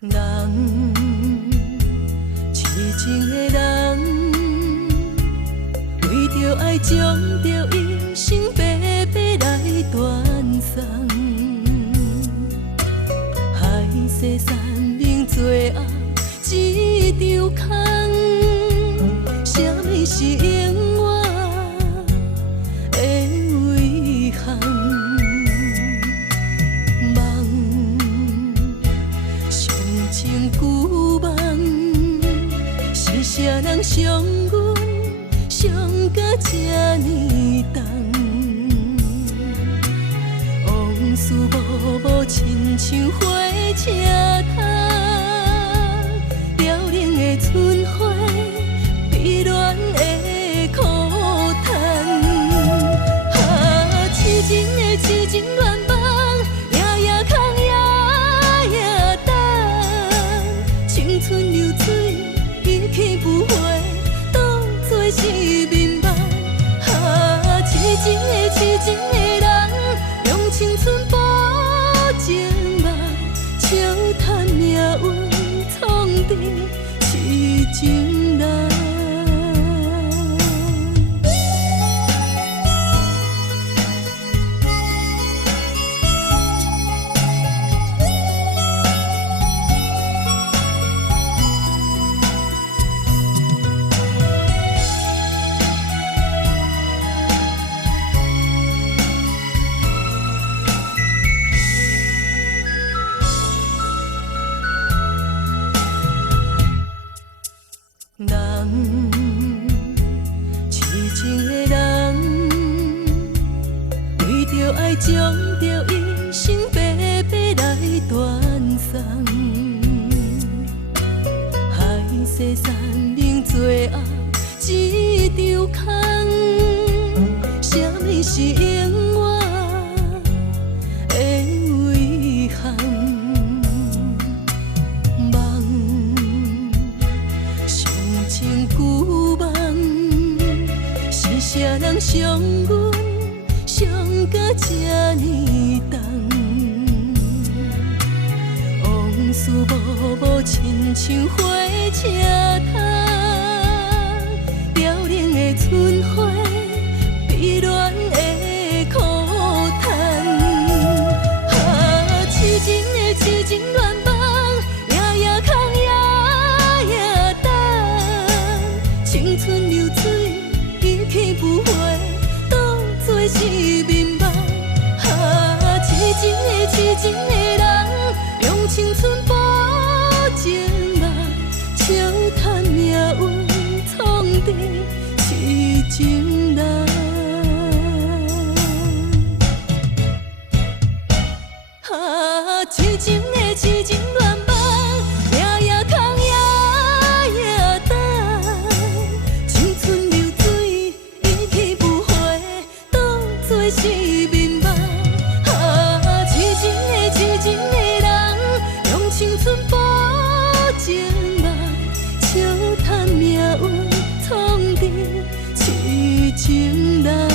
人，痴情的人，为着爱将着一生白白来断送，害世山明罪恶一场空，什么是永远的遗憾？情旧梦，是啥人伤阮，伤甲这呢重？往事幕幕，亲像火车头，凋零的春花，悲恋的苦叹。痴情的痴情恋梦。青春流水，一去不回，当作是眠梦。痴情的痴情的人，用青春补情梦，笑叹命运创治痴情人。人，痴情的人，为着爱将着一生白白来断送，害世山明罪恶一场空，什么是永远的遗憾？情旧梦，是啥人伤阮，伤甲这呢重？往事幕幕，亲像火车头，凋零的春花，悲恋的苦叹。痴情的痴情恋梦，夜夜空。青春流水，一去不回，当作是眠梦。痴情的痴情的人，用青春补情梦，笑叹命运创治痴情人。痴情的痴情恋梦。是眠梦，痴情的痴情的人，用青春补情梦，笑叹命运创治痴情人。